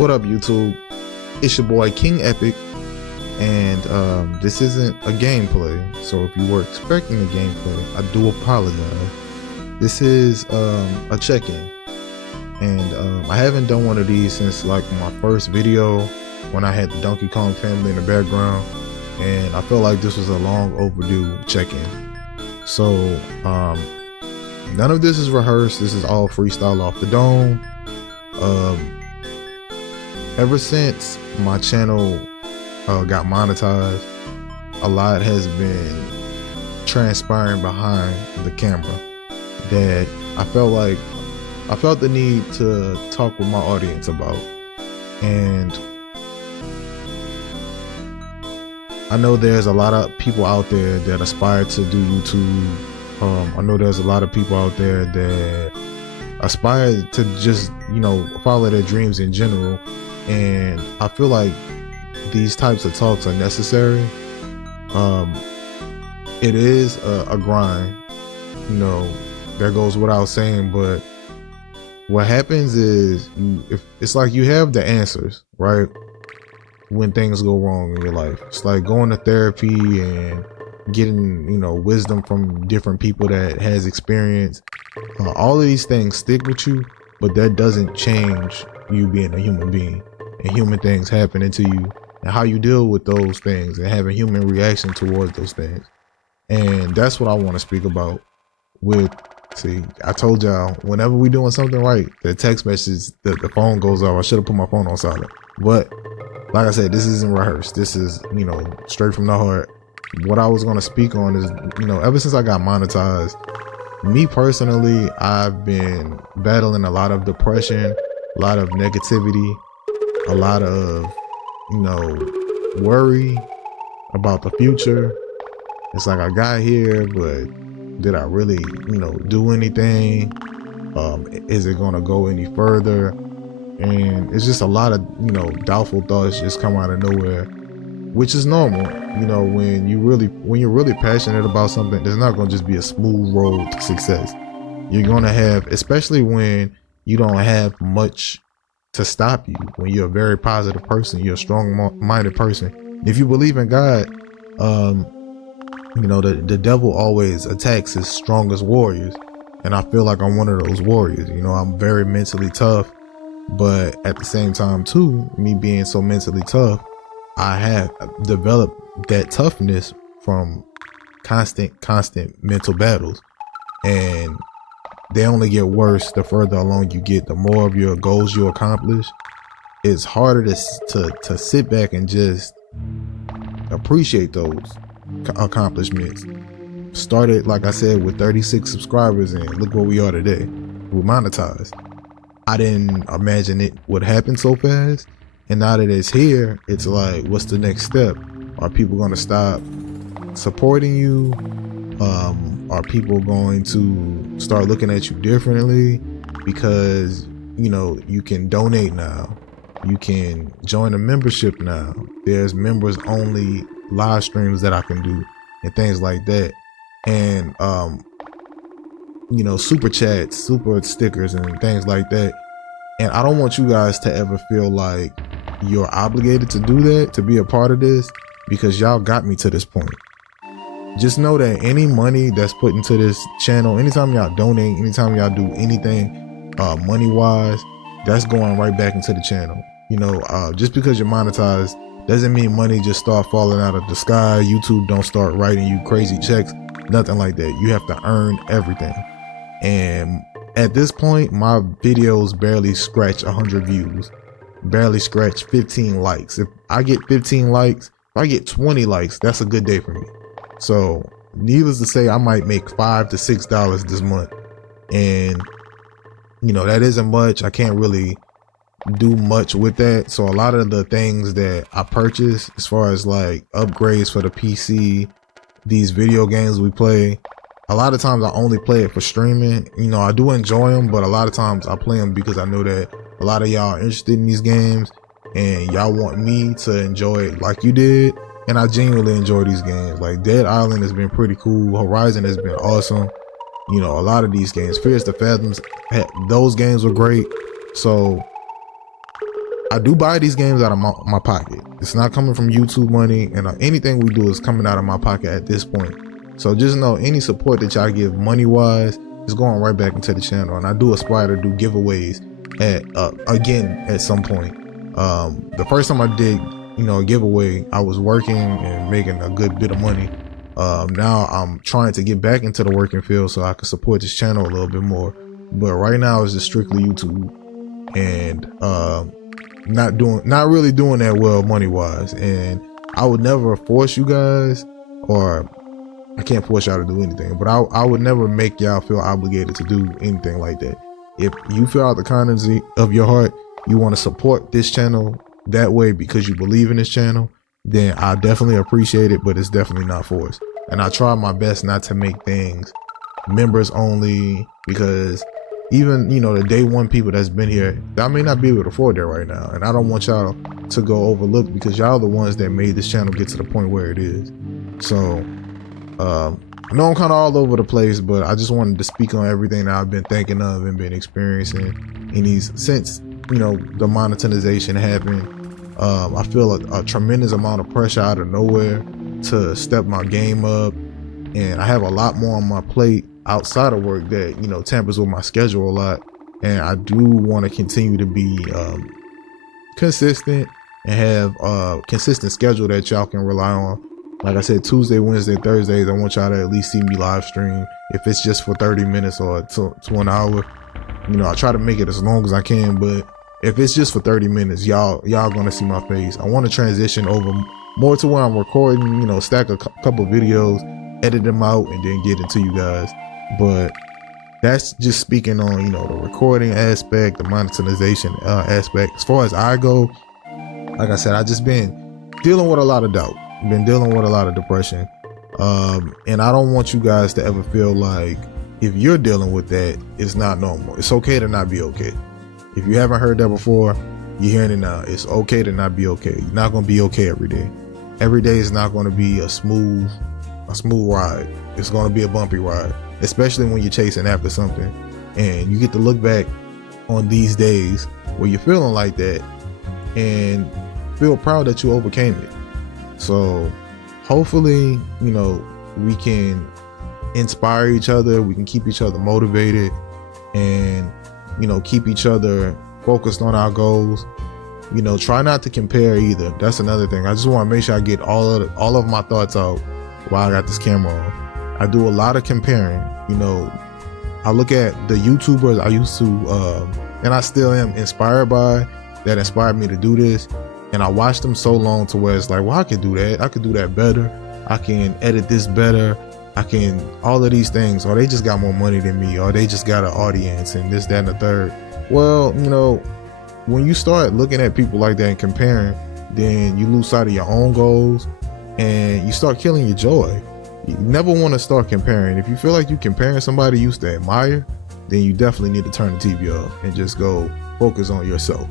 What up, YouTube? It's your boy King Epic, and this isn't a gameplay, so if you were expecting a gameplay, I do apologize. This is a check-in, and I haven't done one of these since like my first video when I had the Donkey Kong family in the background, and I felt like this was a long overdue check-in. So none of this is rehearsed. This is all freestyle off the dome. Ever since my channel got monetized, a lot has been transpiring behind the camera that I felt the need to talk with my audience about. And I know there's a lot of people out there that aspire to do YouTube. I know there's a lot of people out there that aspire to just, follow their dreams in general. And I feel like these types of talks are necessary. It is a grind, that goes without saying, but what happens is if it's like you have the answers, right? When things go wrong in your life, it's like going to therapy and getting, wisdom from different people that has experience. All of these things stick with you, but that doesn't change you being a human being and human things happening to you and how you deal with those things and having human reaction towards those things. And that's what I want to speak about I told y'all, whenever we doing something right, the text message, the phone goes off. I should have put my phone on silent, but like I said, this isn't rehearsed. This is, straight from the heart. What I was going to speak on is, ever since I got monetized, me personally, I've been battling a lot of depression, a lot of negativity, a lot of, worry about the future. It's like I got here, but did I really, do anything? Is it going to go any further? And it's just a lot of, doubtful thoughts just come out of nowhere, which is normal. When you're really passionate about something, there's not going to just be a smooth road to success. You're going to have, especially when you don't have much to stop you, when you're a very positive person, you're a strong-minded person. If you believe in God, the devil always attacks his strongest warriors. And I feel like I'm one of those warriors. I'm very mentally tough, but at the same time too, me being so mentally tough, I have developed that toughness from constant mental battles, and they only get worse the further along you get. The more of your goals you accomplish, it's harder to sit back and just appreciate those accomplishments. Started, like I said, with 36 subscribers, and look where we are today. We're monetized. I didn't imagine it would happen so fast, and now that it's here, it's like, what's the next step? Are people going to stop supporting you? Are people going to start looking at you differently? Because you can donate now, you can join a membership now, there's members only live streams that I can do and things like that, and super chats, super stickers and things like that. And I don't want you guys to ever feel like you're obligated to do that, to be a part of this, because y'all got me to this point. Just know that any money that's put into this channel, anytime y'all donate, anytime y'all do anything money wise, that's going right back into the channel. Just because you're monetized doesn't mean money just start falling out of the sky. YouTube don't start writing you crazy checks, nothing like that. You have to earn everything. And at this point, my videos barely scratch 100 views, barely scratch 15 likes. If I get 15 likes, if I get 20 likes, that's a good day for me. So needless to say, I might make $5 to $6 this month, and that isn't much. I can't really do much with that. So a lot of the things that I purchase, as far as like upgrades for the PC, these video games we play, a lot of times I only play it for streaming. I do enjoy them, but a lot of times I play them because I know that a lot of y'all are interested in these games and y'all want me to enjoy it like you did. And I genuinely enjoy these games. Like Dead Island has been pretty cool. Horizon has been awesome. A lot of these games, Fears to Fathoms, those games were great. So I do buy these games out of my pocket. It's not coming from YouTube money, and anything we do is coming out of my pocket at this point. So just know any support that y'all give money wise is going right back into the channel. And I do aspire to do giveaways again at some point. The first time I did, a giveaway, I was working and making a good bit of money. Now I'm trying to get back into the working field so I can support this channel a little bit more. But right now it's just strictly YouTube, and not really doing that well money wise. And I would never force you guys, or I can't force y'all to do anything, but I would never make y'all feel obligated to do anything like that. If you feel out the kindness of your heart, you want to support this channel that way because you believe in this channel, then I definitely appreciate it, but it's definitely not forced. And I try my best not to make things members only, because even, the day one people that's been here, I may not be able to afford that right now. And I don't want y'all to go overlooked, because y'all the ones that made this channel get to the point where it is. So, I know I'm kind of all over the place, but I just wanted to speak on everything that I've been thinking of and been experiencing in these, since, the monetization happened. I feel a tremendous amount of pressure out of nowhere to step my game up. And I have a lot more on my plate outside of work that, tampers with my schedule a lot. And I do want to continue to be consistent and have a consistent schedule that y'all can rely on. Like I said, Tuesday, Wednesday, Thursdays, I want y'all to at least see me live stream. If it's just for 30 minutes or to an hour, I try to make it as long as I can. But if it's just for 30 minutes, y'all gonna see my face. I want to transition over more to where I'm recording, stack a couple videos, edit them out, and then get into you guys. But that's just speaking on, the recording aspect, the monetization aspect. As far as I go, like I said, I just been dealing with a lot of doubt. Been dealing with a lot of depression. And I don't want you guys to ever feel like if you're dealing with that, it's not normal. It's okay to not be okay. If you haven't heard that before, you're hearing it now. It's okay to not be okay. You're not going to be okay every day. Every day is not going to be a smooth ride. It's going to be a bumpy ride, especially when you're chasing after something. And you get to look back on these days where you're feeling like that and feel proud that you overcame it. So hopefully, we can inspire each other. We can keep each other motivated, and, keep each other focused on our goals. Try not to compare either. That's another thing. I just want to make sure I get all of my thoughts out while I got this camera on. I do a lot of comparing. I look at the YouTubers I used to, and I still am inspired by, that inspired me to do this. And I watched them so long to where it's like, well, I can do that. I could do that better. I can edit this better. I can, all of these things, or they just got more money than me, or they just got an audience and this, that, and the third. Well, when you start looking at people like that and comparing, then you lose sight of your own goals and you start killing your joy. You never want to start comparing. If you feel like you're comparing somebody you used to admire, then you definitely need to turn the TV off and just go focus on yourself.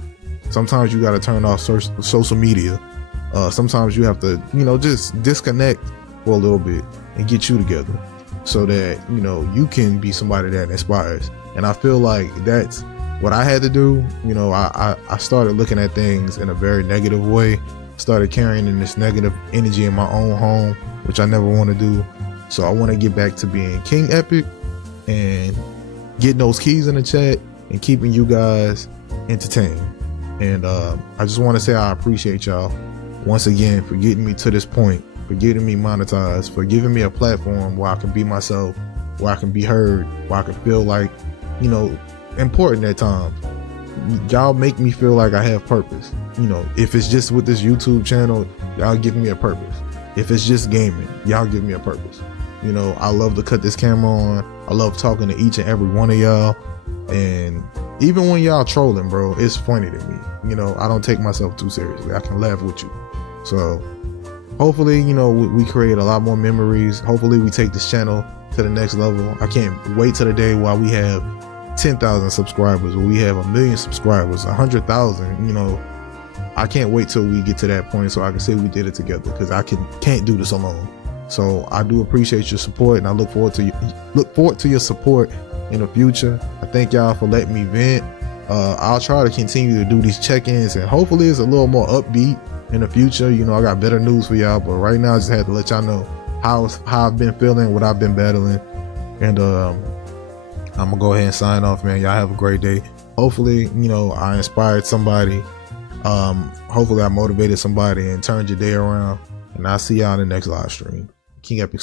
Sometimes you got to turn off social media. Sometimes you have to, just disconnect for a little bit and get you together so that, you can be somebody that inspires. And I feel like that's what I had to do. I started looking at things in a very negative way, started carrying in this negative energy in my own home, which I never want to do. So I want to get back to being King Epic and getting those keys in the chat and keeping you guys entertained. And I just want to say I appreciate y'all once again for getting me to this point, for getting me monetized, for giving me a platform where I can be myself, where I can be heard, where I can feel like, important at times. Y'all make me feel like I have purpose. If it's just with this YouTube channel, y'all give me a purpose. If it's just gaming, y'all give me a purpose. I love to cut this camera on. I love talking to each and every one of y'all. And even when y'all trolling, bro, it's funny to me. I don't take myself too seriously. I can laugh with you. So hopefully, we create a lot more memories. Hopefully we take this channel to the next level. I can't wait till the day while we have 10,000 subscribers, or we have 1 million subscribers, 100,000. I can't wait till we get to that point so I can say we did it together, because I can't do this alone. So I do appreciate your support, and I look forward to your support in the future. I thank y'all for letting me vent, I'll try to continue to do these check-ins, and hopefully it's a little more upbeat in the future. You know, I got better news for y'all, but right now I just had to let y'all know how I've been feeling, what I've been battling. And I'm gonna go ahead and sign off, man. Y'all have a great day. Hopefully, you know, I inspired somebody. Hopefully I motivated somebody and turned your day around. And I'll see y'all in the next live stream. Keyng Epic.